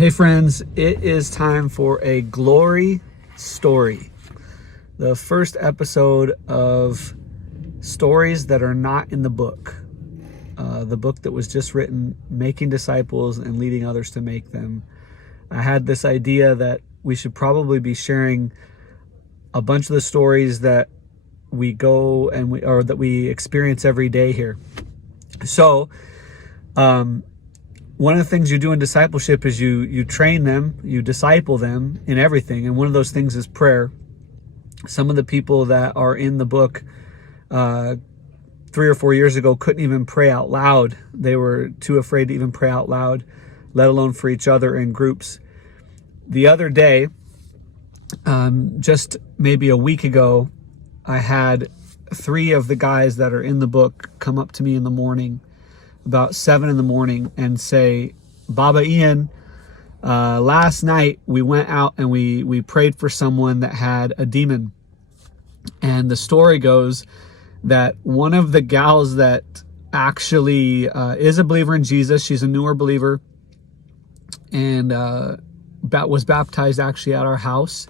Hey friends, it is time for a glory story. The first episode of stories that are not in the book. The book that was just written, Making Disciples and Leading Others to Make Them. I had this idea that we should probably be sharing a bunch of the stories that we go and that we experience every day here. So, one of the things you do in discipleship is you train them, you disciple them in everything. And one of those things is prayer. Some of the people that are in the book 3 or 4 years ago couldn't even pray out loud. They were too afraid to even pray out loud, let alone for each other in groups. The other day, just maybe a week ago, I had 3 of the guys that are in the book come up to me in the morning, about 7 in the morning, and say, Baba Ian, last night we went out and we prayed for someone that had a demon. And the story goes that one of the gals that actually is a believer in Jesus, she's a newer believer, and was baptized actually at our house.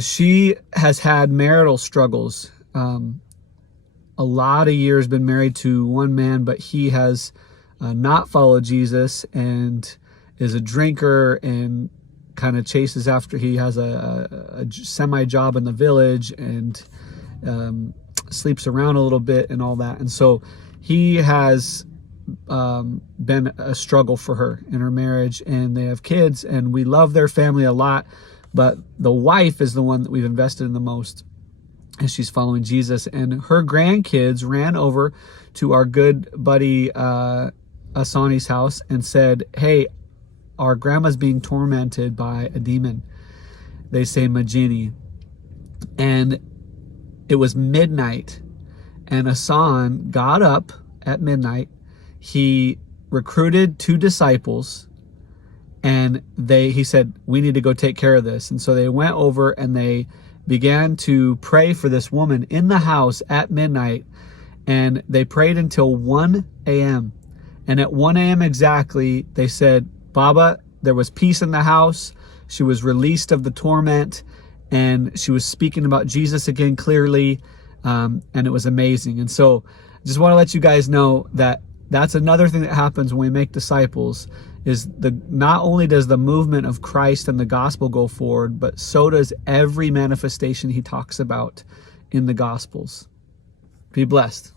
She has had marital struggles. A lot of years, been married to one man, but he has not followed Jesus and is a drinker and kind of chases after. He has a semi job in the village and sleeps around a little bit and all that. And so he has been a struggle for her in her marriage, and they have kids, and we love their family a lot, but the wife is the one that we've invested in the most, and she's following Jesus. And her grandkids ran over to our good buddy Asani's house and said, hey, our grandma's being tormented by a demon. They say Majini. And it was midnight, and Asan got up at midnight. He recruited 2 disciples, and he said, we need to go take care of this. And so they went over and they began to pray for this woman in the house at midnight, and they prayed until 1 a.m. And at 1 a.m. exactly, they said, Baba, there was peace in the house. She was released of the torment, and she was speaking about Jesus again clearly, and it was amazing. And so I just want to let you guys know that that's another thing that happens when we make disciples, is not only does the movement of Christ and the gospel go forward, but so does every manifestation he talks about in the Gospels. Be blessed.